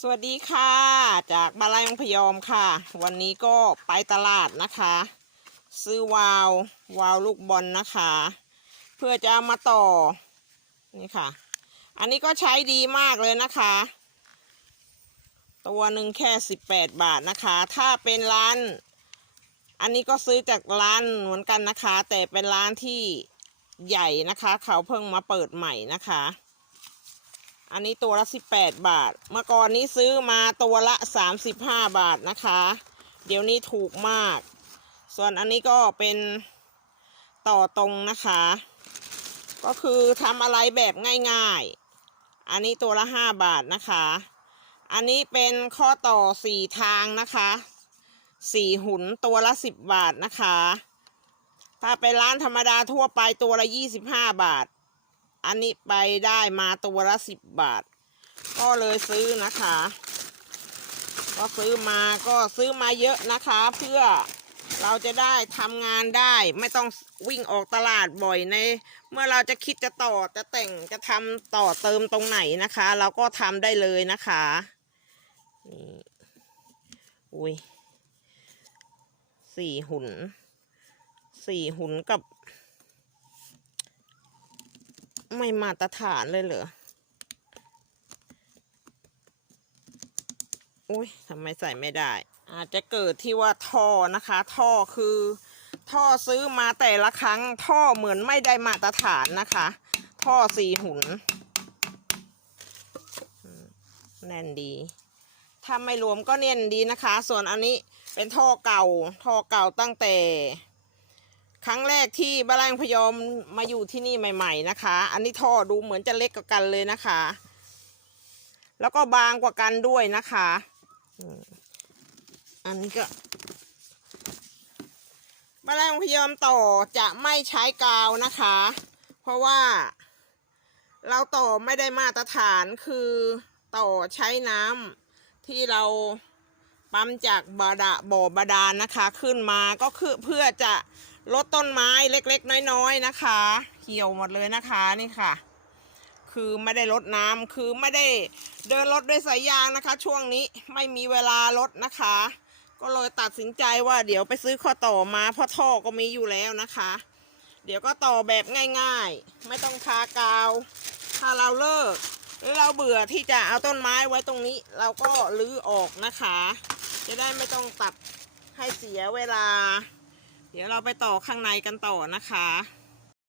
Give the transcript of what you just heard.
สวัสดีค่ะ จากบาลายองพยอมค่ะ วันนี้ก็ไปตลาดนะคะ ซื้อวาลวาลลูกบอลนะคะ เพื่อจะมาต่อ นี่ค่ะ อันนี้ก็ใช้ดีมากเลยนะคะ ตัวหนึ่งแค่สิบแปดบาทนะคะ ถ้าเป็นร้าน อันนี้ก็ซื้อจากร้านเหมือนกันนะคะ แต่เป็นร้านที่ใหญ่นะคะ เขาเพิ่งมาเปิดใหม่นะคะ อันนี้ตัวละสิบแปดบาท เมื่อก่อนนี้ซื้อมาตัวละสามสิบห้าบาทนะคะ เดี๋ยวนี้ถูกมาก ส่วนอันนี้ก็เป็นต่อตรงนะคะ ก็คือทำอะไรแบบง่ายๆ อันนี้ตัวละห้าบาทนะคะ อันนี้เป็นข้อต่อสี่ทางนะคะสี่หุนตัวละสิบบาทนะคะ ถ้าเป็นร้านธรรมดาทั่วไปตัวละยี่สิบห้าบาท อันนี้ไปได้มาตัวละสิบบาท ก็เลยซื้อนะคะ ก็ซื้อมาก็ซื้อมาเยอะนะคะ เพื่อเราจะได้ทำงานได้ไม่ต้องวิ่งออกตลาดบ่อยใน เมื่อเราจะคิดจะต่อจะแต่งจะทำต่อเติมตรงไหนนะคะ เราก็ทำได้เลยนะคะนี่อุ้ยสี่หุนสี่หุ่นกับ ไม่มาตรฐานเลยเหรออุ้ยทำไมใส่ไม่ได้ อาจจะเกิดที่ว่าท่อนะคะ ท่อคือ ท่อซื้อมาแต่ละครั้ง ท่อเหมือนไม่ได้มาตรฐานนะคะ ท่อสี่หุนแน่นดี ถ้าไม่รวมก็เน่นดีนะคะ ส่วนอันนี้เป็นท่อเก่า ท่อเก่าตั้งแต่ ครั้งแรกที่บ้านแรงพยอมมาอยู่ที่นี่ใหม่ ๆ นะคะ อันนี้ท่อดูเหมือนจะเล็กกว่ากันเลยนะคะ แล้วก็บางกว่ากันด้วยนะคะ อันนี้ก็บ้านแรงพยอมต่อจะไม่ใช้กาวนะคะ เพราะว่าเราต่อไม่ได้มาตรฐานคือต่อใช้น้ำที่เราปั๊มจากบาดาบ่อบาดาลนะคะ ขึ้นมาก็คือเพื่อจะ ลดต้นไม้เล็กๆ น้อยๆนะคะ เหี่ยวหมดเลยนะคะนี่ค่ะ คือไม่ได้ลดน้ำคือไม่ได้เดินรถด้วยสายยางนะคะ ช่วงนี้ไม่มีเวลารถนะคะ ก็เลยตัดสินใจว่าเดี๋ยวไปซื้อข้อต่อมาเพราะท่อก็มีอยู่แล้วนะคะ เดี๋ยวก็ต่อแบบง่าย ๆ ไม่ต้องทากาว ถ้าเราเลิกหรือเราเบื่อที่จะเอาต้นไม้ไว้ตรงนี้ เราก็ลื้อออกนะคะ จะได้ไม่ต้องตัดให้เสียเวลา เดี๋ยวเราไปต่อข้างในกันต่อนะคะ